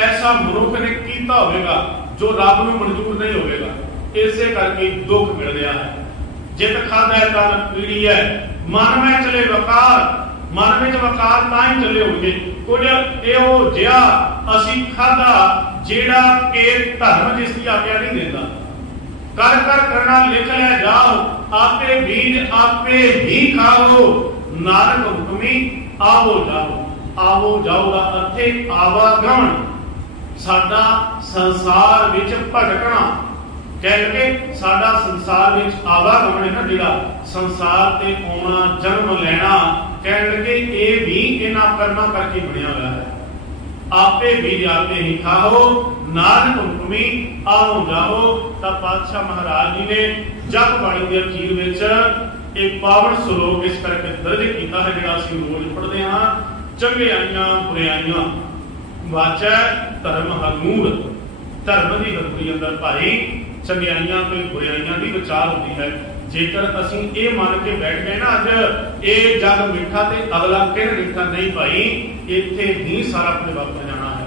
ऐसा मनुख ने किया होगा जो रब को मंजूर नहीं होगा, इसे करके दुख मिल रहा है। जित खादा है तन पीड़ी है, मन में चले वकार, मन में वकार तां चले होंगे। कुछ इहो जिहा असी खादा जेड़ा के धर्म जिसकी आज्ञा नहीं देता, कर कर करना लिख लिया जाओ, आपे बीज आपे ही खाओ, नानक हुक्मी आओ जाओ। आओ जाओ का अर्थ है आवागमन, साडा संसार विच भटकना, कह के साडा संसार विच आवागमन है ना, जिहड़ा संसार ते आउणा जन्म लेना, कह लगे ये भी इन्हां कर्मां करके बनिया हुआ है। आपे बीज आपे ही खाओ, नानक हुक्मी आओ जाओ। तब पातशाह महाराज जी ने जग बाणी के अखीर विच एक पावन श्लोक इस करके दर्ज किया है, जिहड़ा असीं रोज पढ़दे हां, चंगियाइयां बुराइयां वाचै धर्म हरमूल। धर्म की हरमूरी अंदर भाई चंगियाइयां ते बुराइयां की विचार होती है। जेकर असीं ये मान के बैठ गए ना अज ये जग मिठा ते अगला किर मिठा नहीं भाई, इत्थे ही सारा अपने वापर जाना है।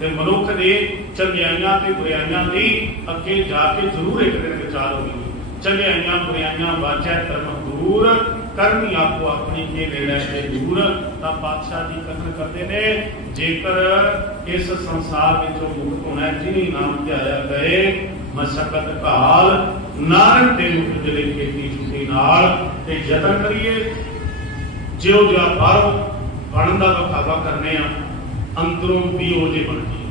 ते मनुख दे चंगियाइयां ते बुराइयां दी अगे जाके जरूर एक दिन विचार होगी। चंगियाइयां बुराइयां वाचै धर्म दूर, करनी आपको अपनी के नेड़े से दूर। तब पातशाह जी कथन करते ने, जेकर इस संसार विचों मुक्त होना है, जिन्हें नाम ध्याया गए मशक्कत काल, नानक दे मुख जले खेती छुट्टी नाल, ते यतन करिए जिहो जिहा बाहरों बनन दा विखावा करने आ, अंदरों भी ओ जे बन जाइए।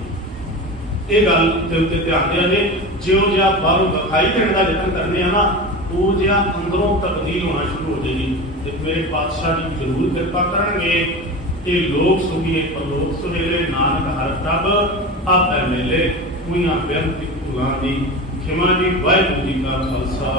ये गल दे उत्ते ध्यान दिया जे, जिहो जिहा बाहरों विखाई देने का यतन करने आ ना, वो जिहा अंदरों तब्दील होना शुरू हो जाएगी। तो मेरे पातशाह जी जरूर कृपा करेंगे। ये लोक सुखिए परलोक सुहेले, नानक हर तब आप मेले, उइयां बेनती भुलां दी खिमा जी। वाहिगुरू जी का खालसा।